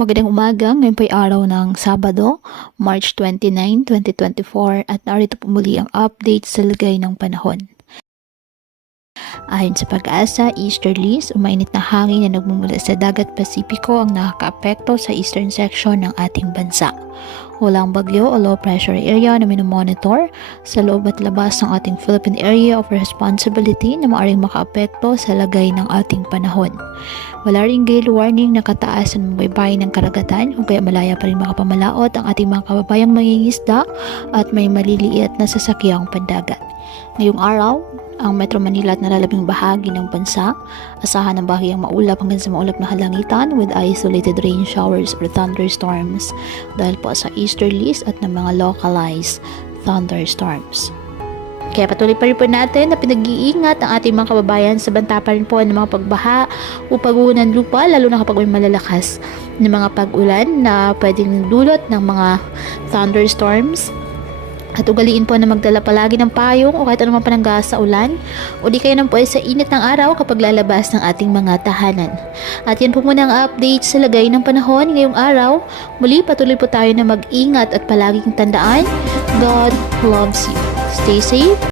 Magandang umaga, ngayon po'y araw ng Sabado, March 29, 2024 at narito po muli ang update sa lagay ng panahon. Ayon sa Pag-asa, easterlies, umainit na hangin na nagmumula sa dagat Pasipiko ang nakakaapekto sa eastern section ng ating bansa. Walang bagyo o low pressure area na minomonitor sa loob at labas ng ating Philippine Area of Responsibility na maaaring makaapekto sa lagay ng ating panahon. Wala ring gale warning na kataasan ng baybayin ng karagatan kung kaya malaya pa rin makapamalaot ang ating mga kababayang mangingisda at may maliliit na sasakyang pandagat. Ngayong araw, ang Metro Manila at nalalabing bahagi ng bansa, asahan ng bahagiyang maulap hanggang sa maulap na halangitan with isolated rain showers or thunderstorms dahil po sa easterlies at ng mga localized thunderstorms. Kaya patuloy pa rin po natin na pinag-iingat ang ating mga kababayan sa banta pa rin po ng mga pagbaha o pagguho ng lupa, lalo na kapag may malalakas na mga pag-ulan na pwedeng dulot ng mga thunderstorms. At ugaliin po na magdala palagi ng payong o kahit anumang pananggas sa ulan o di kayo nang po ay sa init ng araw kapag lalabas ng ating mga tahanan. At yan po muna ang update sa lagay ng panahon ngayong araw. Muli patuloy po tayo na mag-ingat at palaging tandaan, God loves you. Stay safe.